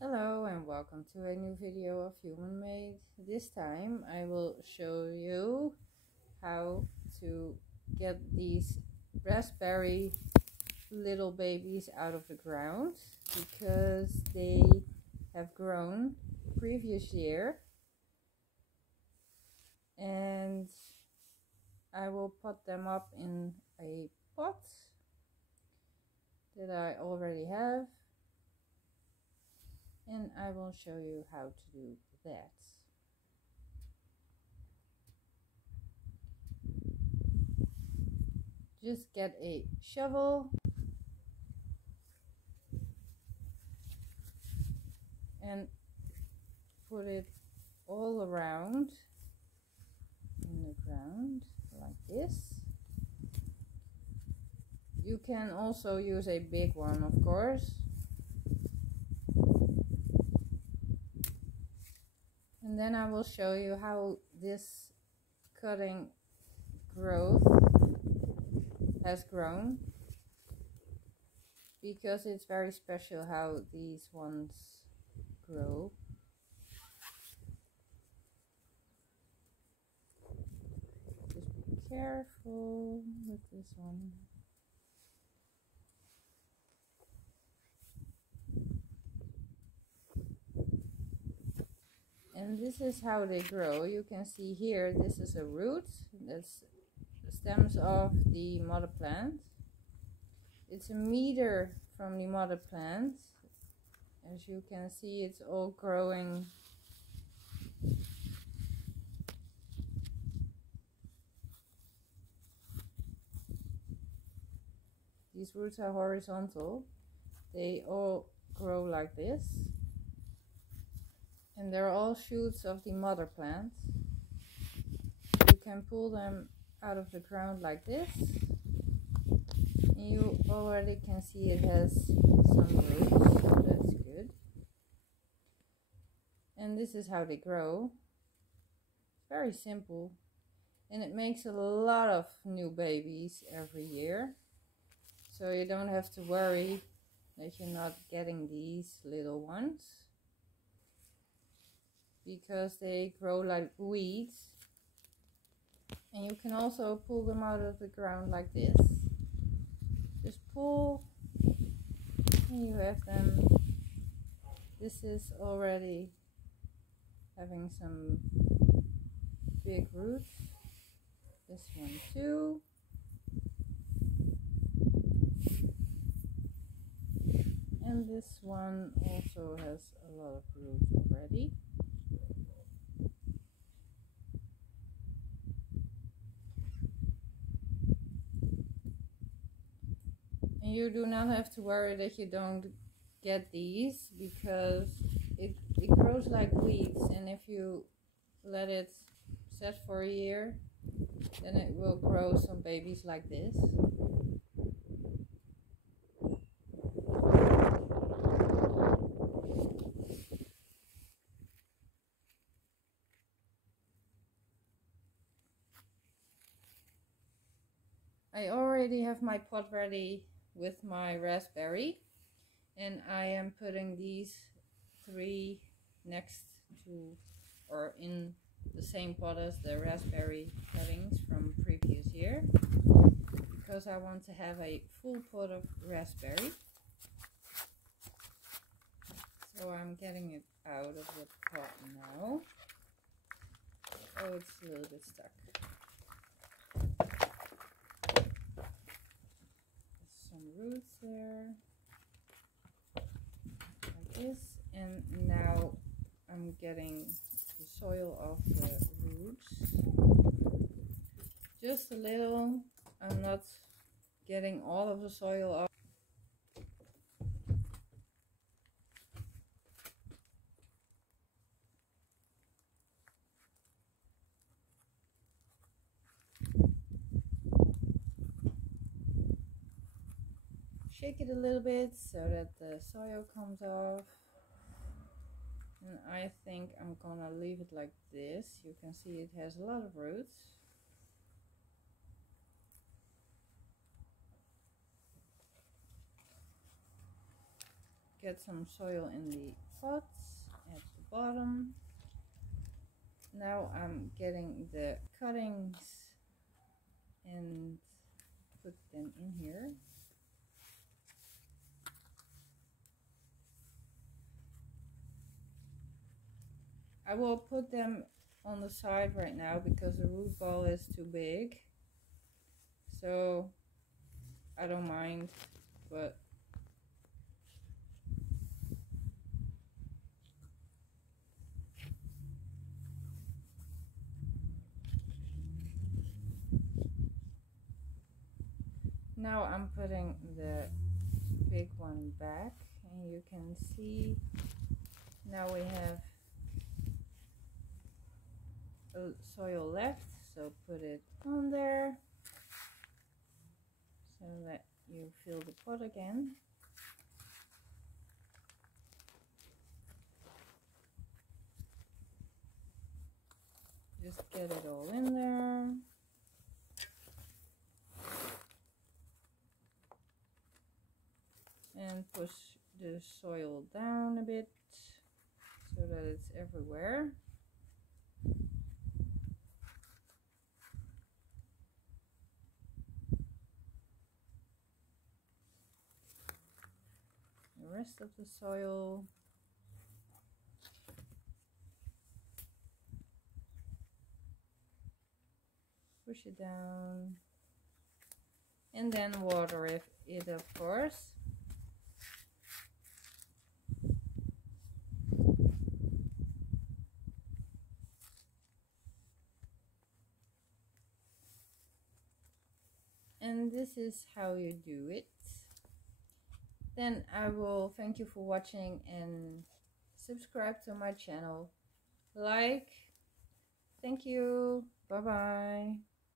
Hello and welcome to a new video of Human Made. This time I will show you how to get these raspberry little babies out of the ground because they have grown previous year, and I will put them up in a pot that I already have. And I will show you how to do that. Just get a shovel and put it all around in the ground like this. You can also use a big one, of course. And then I will show you how this cutting growth has grown, because it's very special how these ones grow. Just be careful with this one. And this is how they grow. You can see here, this is a root that's stems off the mother plant. It's a meter from the mother plant. As you can see, it's all growing these roots are horizontal. They all grow like this. And they're all shoots of the mother plant. You can pull them out of the ground like this. And you already can see it has some roots, so that's good. And this is how they grow. Very simple. And it makes a lot of new babies every year. So you don't have to worry that you're not getting these little ones, because they grow like weeds. And you can also pull them out of the ground like this. Just pull and you have them. This is already having some big roots. This one too. And this one also has a lot of roots already. And you do not have to worry that you don't get these, because it grows like weeds, and if you let it set for a year, then it will grow some babies like this. I already have my pot ready with my raspberry, and I am putting these three next to or in the same pot as the raspberry cuttings from previous year, because I want to have a full pot of raspberry. So I'm getting it out of the pot now. Oh, it's a little bit stuck. Some roots there, like this. And now I'm getting the soil off the roots. Just a little. I'm not getting all of the soil off. Shake it a little bit so that the soil comes off. And I think I'm gonna leave it like this. You can see it has a lot of roots. get some soil in the pots at the bottom. Now I'm getting the cuttings and put them in here. I will put them on the side right now because the root ball is too big, so I don't mind, but now I'm putting the big one back, and you can see now we have soil left, so put it on there so that you fill the pot again. Just get it all in there. And push the soil down a bit so that it's everywhere. The rest of the soil. Push it down. And then water it of course. And this is how you do it. Then I will thank you for watching and subscribe to my channel. Like. Thank you. Bye bye.